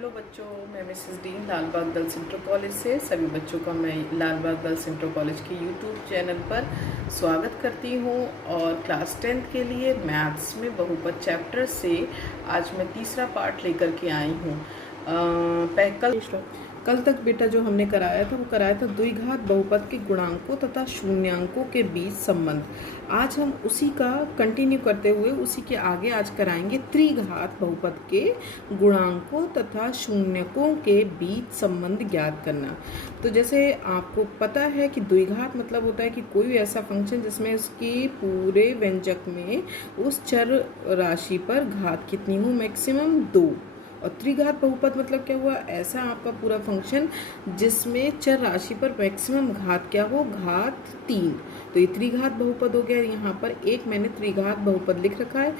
Hello बच्चों, मैं Mrs Dean Lalbagh girls inter college से सभी बच्चों का मैं लालबाग गर्ल्स इंटर कॉलेज के यूट्यूब चैनल पर स्वागत करती हूँ। और क्लास 10th के लिए मैथ्स में बहुपद चैप्टर से आज मैं तीसरा पार्ट लेकर के आई हूँ। कल तक बेटा जो हमने कराया था वो कराया था द्विघात बहुपद के गुणांकों तथा शून्यांकों के बीच संबंध। आज हम उसी का कंटिन्यू करते हुए उसी के आगे आज कराएंगे त्रिघात बहुपद के गुणांकों तथा शून्यकों के बीच संबंध ज्ञात करना। तो जैसे आपको पता है कि द्विघात मतलब होता है कि कोई भी ऐसा फंक्शन जिसमें उसकी पूरे व्यंजक में उस चर राशि पर घात कितनी हो, मैक्सिमम 2। और त्रिघात बहुपद मतलब क्या हुआ, ऐसा आपका पूरा फंक्शन जिसमें चर राशि पर मैक्सिमम घात क्या हो, घात 3। तो ये त्रिघात बहुपद हो गया। यहाँ पर एक मैंने त्रिघात बहुपद लिख रखा है,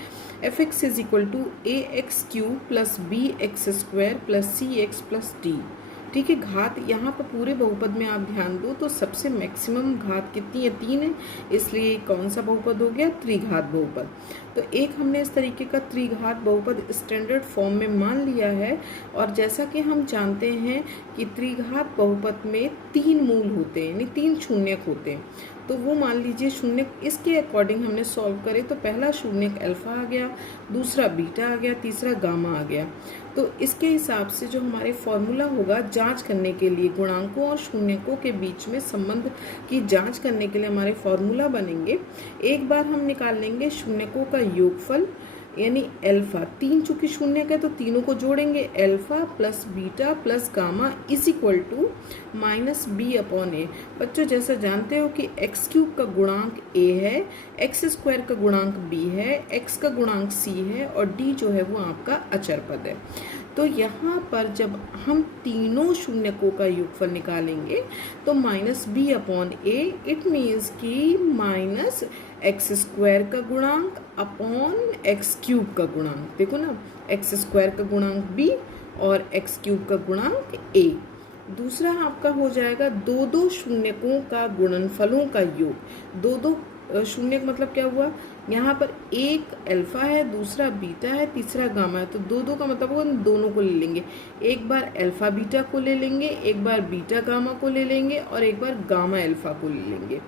fx is equal to ax³ plus bx² plus cx plus d। ठीक है, घात यहाँ पर पूरे बहुपद में आप ध्यान दो तो सबसे मैक्सिमम घात कितनी है, 3 है, इसलिए कौन सा बहुपद हो गया, त्रिघात बहुपद। तो एक हमने इस तरीके का त्रिघात बहुपद स्टैंडर्ड फॉर्म में मान लिया है। और जैसा कि हम जानते हैं कि त्रिघात बहुपद में 3 मूल होते हैं, यानी 3 शून्यक होते हैं। तो वो मान लीजिए शून्यक इसके अकॉर्डिंग हमने सॉल्व करे तो पहला शून्यक अल्फा आ गया, दूसरा बीटा आ गया, तीसरा गामा आ गया। तो इसके हिसाब से जो हमारे फॉर्मूला होगा जांच करने के लिए, गुणांकों और शून्यकों के बीच में संबंध की जांच करने के लिए हमारे फॉर्मूला बनेंगे। एक बार हम निकाल लेंगे शून्यकों का योगफल यानी अल्फा। 3 चूंकि शून्य है तो तीनों को जोड़ेंगे, alpha plus beta plus gamma is equal to minus B upon A. बच्चों जैसा जानते हो कि x³ का गुणांक a है, x² का गुणांक b है, x का गुणांक c है और d जो है वो आपका अचर पद है। तो यहाँ पर जब हम तीनों शून्यकों का योगफल निकालेंगे तो minus B upon A, it means कि माइनस x² का गुणांक अपॉन x³ का गुणांक। देखो ना, x² का गुणांक b और x³ का गुणांक a। दूसरा आपका हो जाएगा दो शून्यकों का गुणनफलों का योग। दो शून्यक मतलब क्या हुआ, यहाँ पर एक अल्फा है, दूसरा बीटा है, तीसरा गामा है। तो दो का मतलब वो दोनों को ले लेंगे, एक बार अल्फा बीटा को ले लेंगे, एक बार बीटा गामा को ले लेंगे और एक बार गामा अल्फा को ले लेंगे।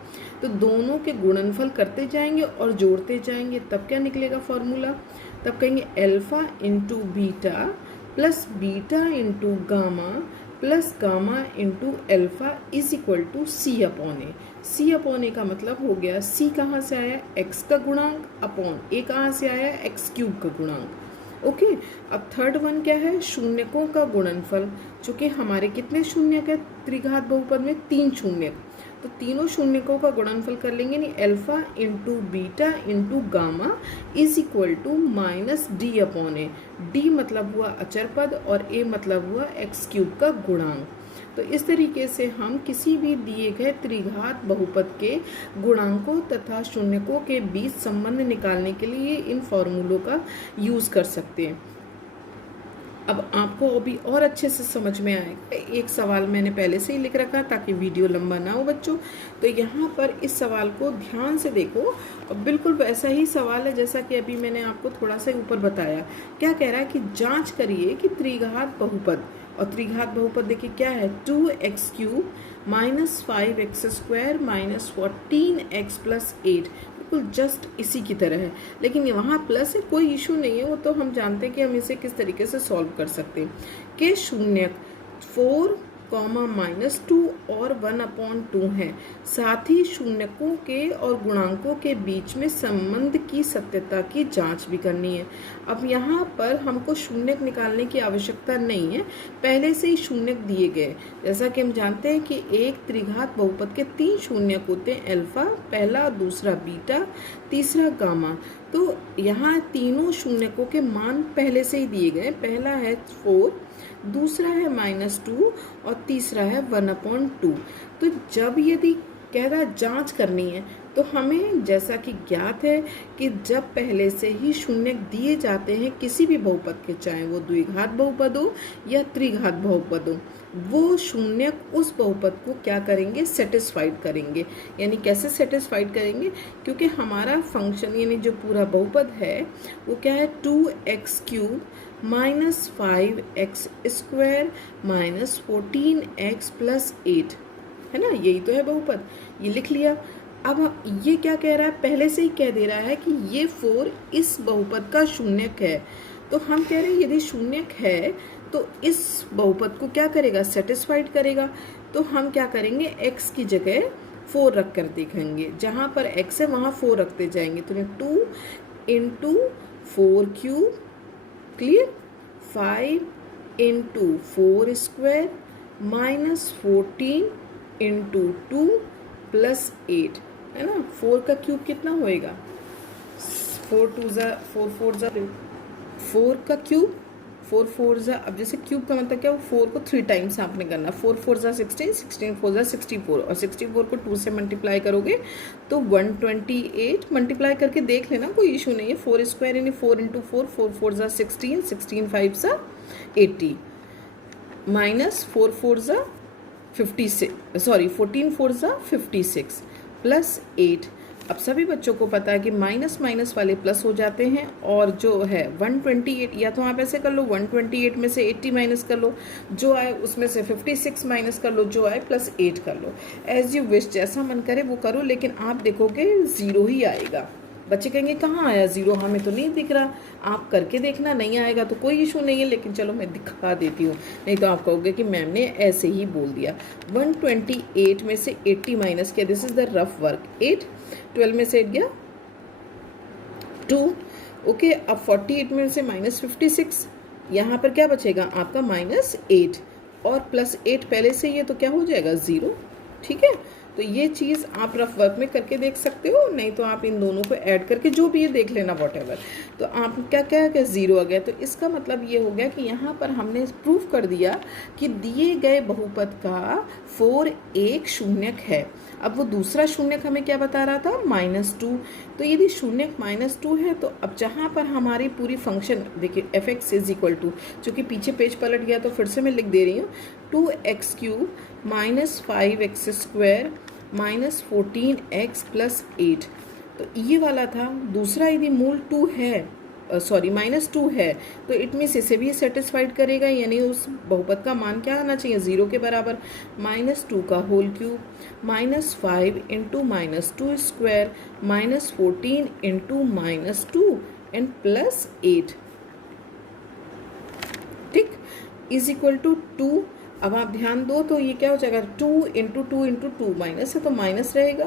तो दोनों के गुणनफल करते जाएंगे और जोड़ते जाएंगे, तब क्या निकलेगा फॉर्मूला, तब कहेंगे alpha into beta plus beta into gamma plus gamma into alpha is equal to C upon A. C upon A का मतलब हो गया, सी कहाँ से आया, x का गुणांक अपॉन ए कहाँ से आया, x³ का गुणांक। ओके, अब थर्ड वन क्या है, शून्यकों का गुणनफल। चूंकि हमारे कितने शून्यक है त्रिघात बहुपद में, 3 शून्यक, तो तीनों शून्यकों का गुणनफल कर लेंगे, नहीं alpha into beta into gamma is equal to minus D upon A. D मतलब हुआ अचर पद और ए मतलब हुआ x³ का गुणांक। तो इस तरीके से हम किसी भी दिए गए त्रिघात बहुपद के गुणांकों तथा शून्यकों के बीच संबंध निकालने के लिए इन फॉर्मूलों का यूज कर सकते हैं। अब आपको अभी और अच्छे से समझ में आएगा। एक सवाल मैंने पहले से ही लिख रखा है ताकि वीडियो लंबा ना हो बच्चों। तो यहाँ पर इस सवाल को ध्यान से देखो और बिल्कुल वैसा ही सवाल है जैसा कि अभी मैंने आपको थोड़ा सा ऊपर बताया। क्या कह रहा है कि जांच करिए कि त्रिघात बहुपद, और त्रिघात बहुपद देखिए क्या है, 2x³ minus 5x² minus 14x plus 8, बिल्कुल जस्ट इसी की तरह है। लेकिन वहाँ प्लस है, कोई इशू नहीं है, वो तो हम जानते हैं कि हम इसे किस तरीके से सॉल्व कर सकते हैं। के शून्यक 4, -2 और 1/2 है। साथ ही शून्यकों के और गुणांकों के बीच में संबंध की सत्यता की जांच भी करनी है। अब यहाँ पर हमको शून्यक निकालने की आवश्यकता नहीं है, पहले से ही शून्यक दिए गए। जैसा कि हम जानते हैं कि एक त्रिघात बहुपद के 3 शून्यक होते हैं, अल्फा पहला, दूसरा बीटा, तीसरा गामा। तो यहाँ तीनों शून्यकों के मान पहले से ही दिए गए, पहला है 4, दूसरा है -2 और तीसरा है 1/2। तो जब यदि कह रहा जांच करनी है तो हमें जैसा कि ज्ञात है कि जब पहले से ही शून्यक दिए जाते हैं किसी भी बहुपद के, चाहे वो द्विघात बहुपद हो या त्रिघात बहुपद हो, वो शून्यक उस बहुपद को क्या करेंगे, सेटिस्फाइड करेंगे। यानी कैसे सेटिस्फाइड करेंगे, क्योंकि हमारा फंक्शन यानी जो पूरा बहुपद है वो क्या है, 2x³ minus 5x square minus 14x plus 8, है ना, यही तो है बहुपद, ये लिख लिया। अब ये क्या कह रहा है, पहले से ही कह दे रहा है कि ये 4 इस बहुपद का शून्यक है। तो हम कह रहे हैं यदि शून्यक है तो इस बहुपद को क्या करेगा, सेटिस्फाइड करेगा। तो हम क्या करेंगे, x की जगह 4 रख कर देखेंगे, जहाँ पर x है वहाँ 4 रखते जाएंगे। तो 2 into 4 cube, clear, 5 into 4 square minus 14 into 2 plus 8, है ना। 4 का क्यूब कितना होएगा, 4 2 ज़ा 4 4 ज़ा 4 का क्यूब, 4 4 ज़ा, अब जैसे क्यूब का मतलब क्या, वो 4 को 3 टाइम्स आपने करना, 4 4 ज़ा 16, 16 4 ज़ा 64, और 64 को 2 से मल्टीप्लाई करोगे तो 128, मल्टीप्लाई करके देख लेना, कोई इशू नहीं है। 4 स्क्वायर यानी 4 इंटू 4, 4 4 ज़ा 16, 16 5 ज़ा 80, माइनस 4 4 ज़ा 56, सॉरी 14 4 ज़ा 56 प्लस 8। अब सभी बच्चों को पता है कि माइनस माइनस वाले प्लस हो जाते हैं, और जो है 128, या तो आप ऐसे कर लो 128 में से 80 माइनस कर लो, जो आए उसमें से 56 माइनस कर लो, जो आए प्लस 8 कर लो, एज यू विश, जैसा मन करे वो करो। लेकिन आप देखोगे 0 ही आएगा। बच्चे कहेंगे कहाँ आया 0, हमें तो नहीं दिख रहा। आप करके देखना, नहीं आएगा तो कोई इशू नहीं है, लेकिन चलो मैं दिखा देती हूँ, नहीं तो आप कहोगे कि मैम ने ऐसे ही बोल दिया। 128 में से 80 माइनस किया, this is the rough work. 8, 12 में से 8 गया 2, ओके। अब 48 में से माइनस 56, यहाँ पर क्या बचेगा आपका माइनस 8, और प्लस 8 पहले से ही है तो क्या हो जाएगा 0, ठीक है। तो ये चीज़ आप रफ वर्क में करके देख सकते हो, नहीं तो आप इन दोनों को ऐड करके जो भी है देख लेना, वॉटेवर। तो आप क्या क्या 0 आ गया, तो इसका मतलब ये हो गया कि यहाँ पर हमने प्रूफ कर दिया कि दिए गए बहुपद का 4 एक शून्यक है। अब वो दूसरा शून्यक हमें क्या बता रहा था, -2। तो यदि शून्यक -2 है तो अब जहाँ पर हमारी पूरी फंक्शन देखिए f(x) इज इक्वल टू, चूँकि पीछे पेज पलट गया तो फिर से मैं लिख दे रही हूँ, 2x cube minus 5x square minus 14x plus 8। तो ये वाला था दूसरा, यदि मूल 2 है, सॉरी -2 है, तो इट मीन्स इसे भी सेटिस्फाइड करेगा, यानी उस बहुपद का मान क्या आना चाहिए, 0 के बराबर। -2 का whole cube -5 into -2 square minus 14 into -2 and plus 8, ठीक, इज इक्वल टू 2। अब आप ध्यान दो तो ये क्या हो जाएगा, 2 इंटू 2 इंटू 2, माइनस है तो माइनस रहेगा,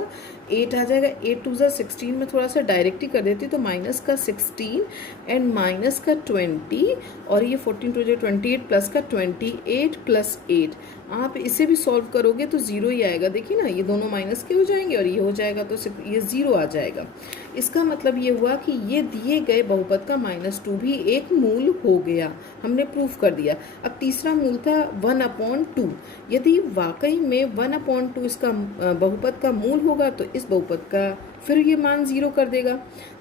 8 आ जाएगा, 8 2 ज़ा 16 में थोड़ा सा डायरेक्ट ही कर देती तो माइनस का 16 एंड माइनस का 20, और ये 14 2 ज़ा 28 प्लस का 28 प्लस 8। आप इसे भी सॉल्व करोगे तो 0 ही आएगा, देखिए ना, ये दोनों माइनस के हो जाएंगे और ये हो जाएगा तो सिर्फ ये 0 आ जाएगा। इसका मतलब ये हुआ कि ये दिए गए बहुपद का -2 भी एक मूल हो गया, हमने प्रूफ कर दिया। अब तीसरा मूल था 1/2। यदि वाकई में 1/2 इसका बहुपद का मूल होगा तो इस बहुपद का फिर ये मान 0 कर देगा।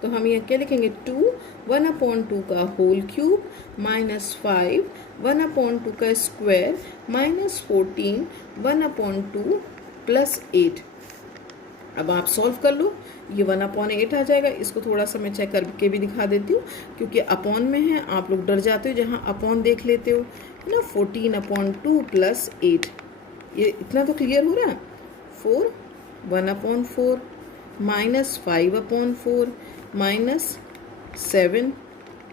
तो हम ये क्या लिखेंगे, 2 1/2 का होल क्यूब -5 1/2 का स्क्वायर माइनस 14 1/2 प्लस 8। अब आप सॉल्व कर लो, ये 1/8 आ जाएगा। इसको थोड़ा सा मैं चेक करके भी दिखा देती हूँ, क्योंकि अपॉन में है, आप लोग डर जाते हो जहाँ अपॉन देख लेते हो, है ना। 14/2 प्लस 8, ये इतना तो क्लियर हो रहा है। 4 1/4 माइनस 5/4 माइनस 7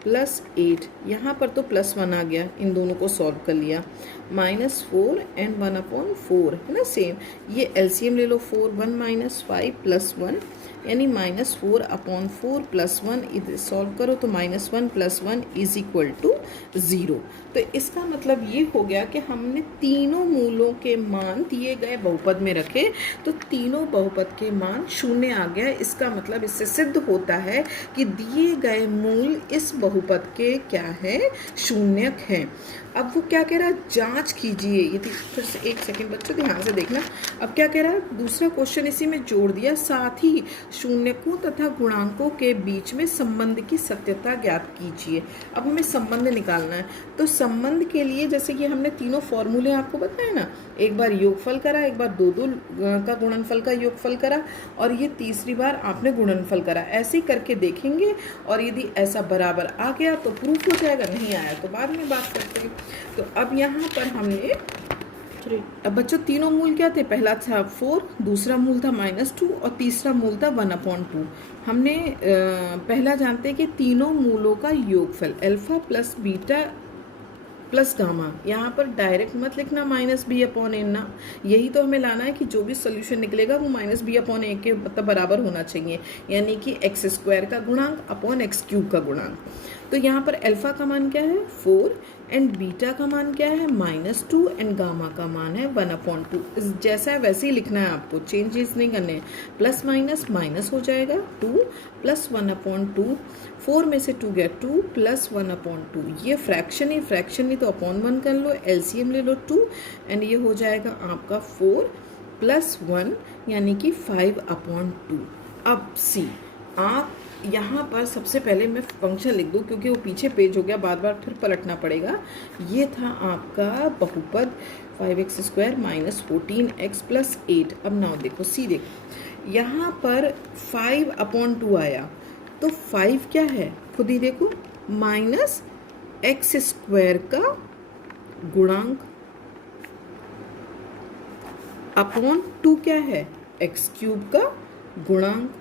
प्लस 8, यहाँ पर तो +1 आ गया, इन दोनों को सॉल्व कर लिया। -4 एंड 1/4, है ना, सेम। ये एलसीएम ले लो, 4 1 माइनस 5 प्लस 1 यानी -4/4 प्लस 1, इधर सॉल्व करो तो -1 प्लस 1 इज इक्वल टू 0। तो इसका मतलब ये हो गया कि हमने तीनों मूलों के मान दिए गए बहुपद में रखे तो तीनों बहुपद के मान 0 आ गया। इसका मतलब इससे सिद्ध होता है कि दिए गए मूल इस बहुपद के क्या है, शून्यक हैं। अब वो क्या कह रहा है, जांच कीजिए। ये फिर से एक सेकंड बच्चों ध्यान से देखना। अब क्या कह रहा है, दूसरा क्वेश्चन इसी में जोड़ दिया, साथ ही शून्यकों तथा गुणांकों के बीच में संबंध की सत्यता ज्ञात कीजिए। अब हमें संबंध निकालना है, तो संबंध के लिए जैसे कि हमने तीनों फॉर्मूले आपको बताए ना, एक बार योगफल करा, एक बार दो का गुणनफल का योगफल करा, और ये तीसरी बार आपने गुणनफल करा। ऐसे ही करके देखेंगे, और यदि ऐसा बराबर आ गया तो प्रूफ हो जाएगा, नहीं आया तो बाद में बात करते हैं। तो अब यहाँ पर हमने अब बच्चों तीनों मूल क्या थे, पहला था 4, दूसरा मूल था -2 और तीसरा मूल था 1/2। हमने पहला जानते हैं कि तीनों मूलों का योगफल alpha plus beta plus gamma, यहाँ पर डायरेक्ट मत लिखना -b/a ना, यही तो हमें लाना है कि जो भी सोल्यूशन निकलेगा वो -b/a के मतलब बराबर होना चाहिए, यानी कि x² का गुणांक अपॉन x³ का गुणांक। तो यहाँ पर अल्फा का मान क्या है 4 एंड बीटा का मान क्या है -2 एंड गामा का मान है 1/2। जैसा है वैसे ही लिखना है आपको, चेंजेस नहीं करने हैं। प्लस माइनस माइनस हो जाएगा 2 प्लस 1/2, 4 में से 2 गया 2 प्लस 1/2। ये फ्रैक्शन ही तो अपॉन 1 कर लो, एलसीएम ले लो 2 एंड ये हो जाएगा आपका 4 प्लस 1 यानी कि 5/2। अब सी आप यहाँ पर सबसे पहले मैं फंक्शन लिख दूँ क्योंकि वो पीछे पेज हो गया, बार बार फिर पलटना पड़ेगा। ये था आपका बहुपद 5x² - 14x + 8। अब नाउ देखो सी देखो, यहाँ पर 5/2 आया, तो 5 क्या है खुद ही देखो -x² का गुणांक अपॉन 2 क्या है x³ का गुणांक।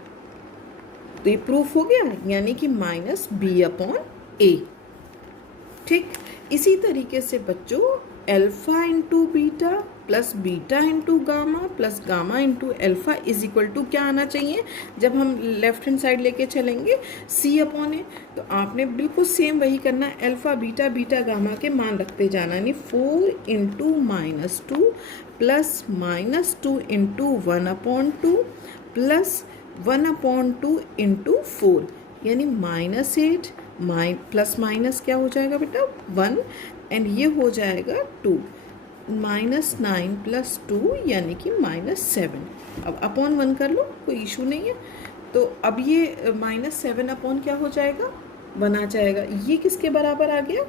तो ये प्रूफ हो गया, यानी कि -b/a। ठीक, इसी तरीके से बच्चों alpha into beta plus beta into gamma plus gamma into alpha is equal to क्या आना चाहिए जब हम लेफ्ट हैंड साइड लेके चलेंगे c/a। तो आपने बिल्कुल सेम वही करना है, अल्फा बीटा बीटा गामा के मान रखते जाना, यानी 4 into -2 plus -2 into 1/2 plus 1/2 into 4 यानी -8 प्लस माइनस क्या हो जाएगा बेटा 1 एंड ये हो जाएगा 2 -9 प्लस 2 यानी कि -7। अब अपॉन 1 कर लो, कोई इशू नहीं है। तो अब ये -7 अपॉन क्या हो जाएगा 1 आ जाएगा। ये किसके बराबर आ गया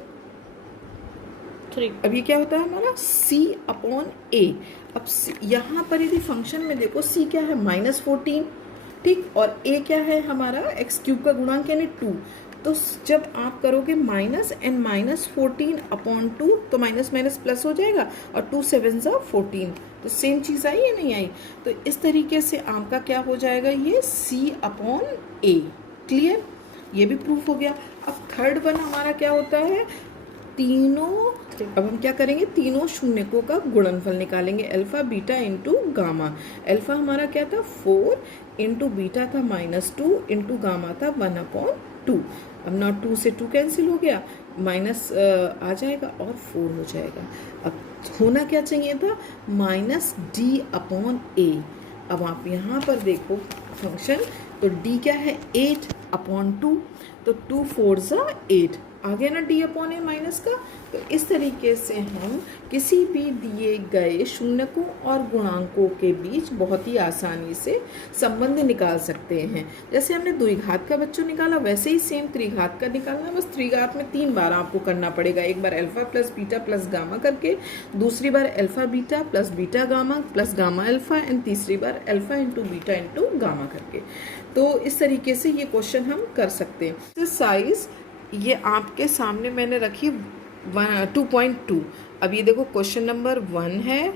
3। अब ये क्या होता है हमारा c/a। अब यहाँ पर यदि फंक्शन में देखो c क्या है -14, ठीक, और a क्या है हमारा x³ का गुणांक यानी 2। तो जब आप करोगे माइनस एंड -14/2 तो माइनस माइनस प्लस हो जाएगा और 2 7 14, तो सेम चीज़ आई या नहीं आई। तो इस तरीके से आपका क्या हो जाएगा ये c/a। क्लियर, ये भी प्रूफ हो गया। अब थर्ड वन हमारा क्या होता है, तीनों, अब हम क्या करेंगे तीनों शून्यकों का गुणनफल निकालेंगे, alpha beta into gamma. Alpha हमारा क्या था 4 इंटू बीटा था -2 इंटू गामा था 1/2। अब ना 2 से 2 कैंसिल हो गया, माइनस आ जाएगा और 4 हो जाएगा। अब होना क्या चाहिए था -d/a। अब आप यहाँ पर देखो फंक्शन, तो d क्या है 8/2, तो 2 4 8 आ गया ना d/a माइनस का। तो इस तरीके से हम किसी भी दिए गए शून्यकों और गुणांकों के बीच बहुत ही आसानी से संबंध निकाल सकते हैं। जैसे हमने द्विघात का बच्चों निकाला, वैसे ही सेम त्रिघात का निकालना, बस त्रिघात में 3 बार आपको करना पड़ेगा। एक बार alpha plus beta plus gamma करके, दूसरी बार alpha beta plus beta gamma plus gamma alpha and तीसरी बार alpha into beta into gamma करके। तो इस तरीके से ये क्वेश्चन हम कर सकते हैं। एक्सरसाइज ये आपके सामने मैंने रखी 2.2। अब ये देखो क्वेश्चन नंबर 1 है,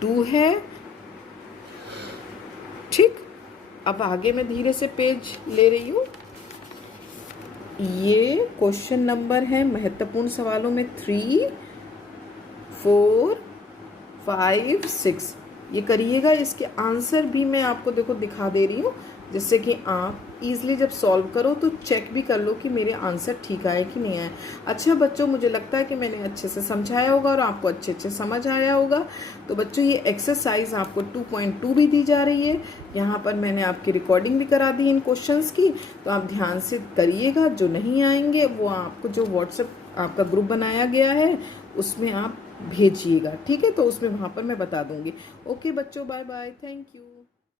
2 है, ठीक। अब आगे मैं धीरे से पेज ले रही हूँ। ये क्वेश्चन नंबर है महत्वपूर्ण सवालों में 3, 4, 5, 6। ये करिएगा, इसके आंसर भी मैं आपको देखो दिखा दे रही हूँ, जिससे कि आप इजीली जब सॉल्व करो तो चेक भी कर लो कि मेरे आंसर ठीक आए कि नहीं आए। अच्छा बच्चों, मुझे लगता है कि मैंने अच्छे से समझाया होगा और आपको अच्छे समझ आया होगा। तो बच्चों ये एक्सरसाइज आपको 2.2 भी दी जा रही है। यहाँ पर मैंने आपकी रिकॉर्डिंग भी करा दी इन क्वेश्चंस की, तो आप ध्यान से करिएगा। जो नहीं आएंगे वो आपको जो व्हाट्सएप आपका ग्रुप बनाया गया है उसमें आप भेजिएगा, ठीक है। तो उसमें वहाँ पर मैं बता दूँगी। ओके बच्चों, बाय बाय, थैंक यू।